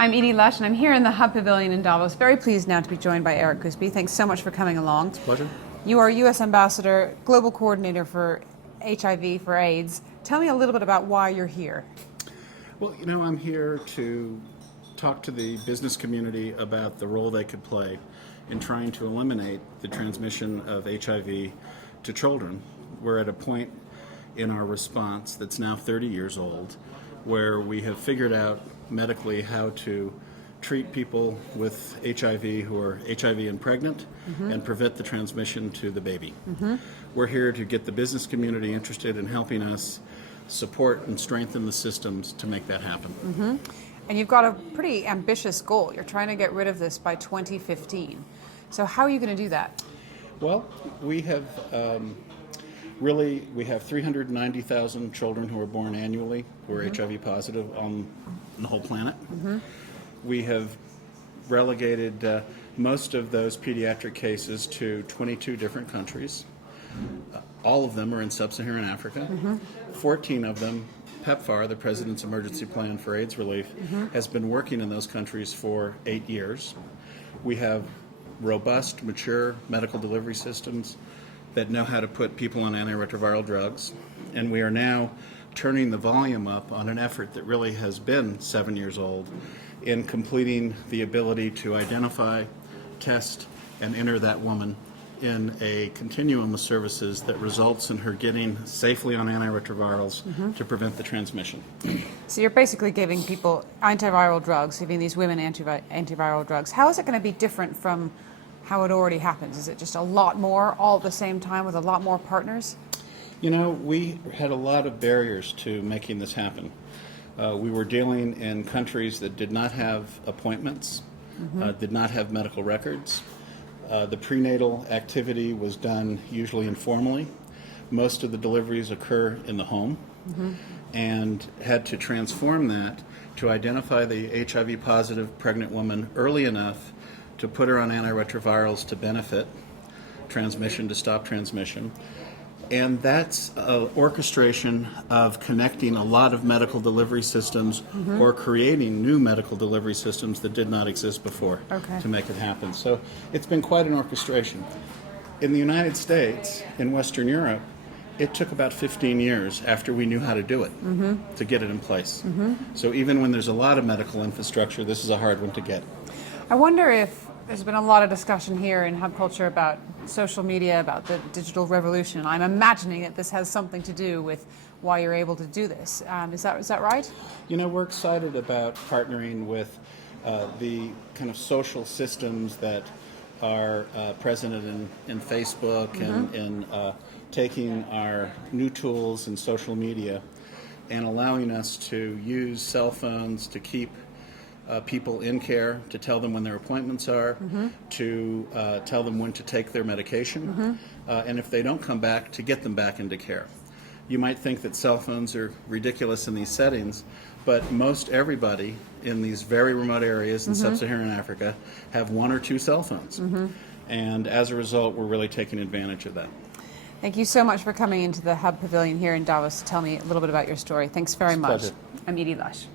I'm Edie Lush, and I'm here in the Hub Pavilion in Davos. Very pleased now to be joined by Eric Goosby. Thanks so much for coming along. It's a pleasure. You are U.S. Ambassador, Global Coordinator for HIV, for AIDS. Tell me a little bit about why you're here. Well, I'm here to talk to the business community about the role they could play in trying to eliminate the transmission of HIV to children. We're at a point in our response that's now 30 years old, where we have figured out medically how to treat people with HIV who are HIV and pregnant and prevent the transmission to the baby. We're here to get the business community interested in helping us support and strengthen the systems to make that happen. And you've got a pretty ambitious goal. You're trying to get rid of this by 2015. So how are you going to do that? Well, we have we have 390,000 children who are born annually who are HIV positive on the whole planet. We have relegated most of those pediatric cases to 22 different countries. All of them are in sub-Saharan Africa. 14 of them, PEPFAR, the President's Emergency Plan for AIDS Relief, has been working in those countries for 8 years. We have robust, mature medical delivery systems that know how to put people on antiretroviral drugs. And we are now turning the volume up on an effort that really has been 7 years old in completing the ability to identify, test, and enter that woman in a continuum of services that results in her getting safely on antiretrovirals to prevent the transmission. So you're basically giving people antiviral drugs, giving these women antiviral drugs. How is it going to be different from how it already happens? Is it just a lot more all at the same time with a lot more partners? We had a lot of barriers to making this happen. We were dealing in countries that did not have appointments, did not have medical records. The prenatal activity was done usually informally. Most of the deliveries occur in the home, and had to transform that to identify the HIV positive pregnant woman early enough to put her on antiretrovirals to benefit transmission, to stop transmission. And that's orchestration of connecting a lot of medical delivery systems or creating new medical delivery systems that did not exist before to make it happen. So it's been quite an orchestration. In the United States, in Western Europe, it took about 15 years after we knew how to do it to get it in place. So even when there's a lot of medical infrastructure, this is a hard one to get. I wonder if there's been a lot of discussion here in Hub Culture about social media, about the digital revolution. I'm imagining that this has something to do with why you're able to do this. Is that right? We're excited about partnering with the kind of social systems that are present in Facebook and taking our new tools in social media and allowing us to use cell phones to keep people in care, to tell them when their appointments are, to tell them when to take their medication, and if they don't come back, to get them back into care. You might think that cell phones are ridiculous in these settings, but most everybody in these very remote areas in sub-Saharan Africa have one or two cell phones. And as a result, we're really taking advantage of that. Thank you so much for coming into the Hub Pavilion here in Davos to tell me a little bit about your story. Thanks very much. Pleasure. I'm Edie Lush.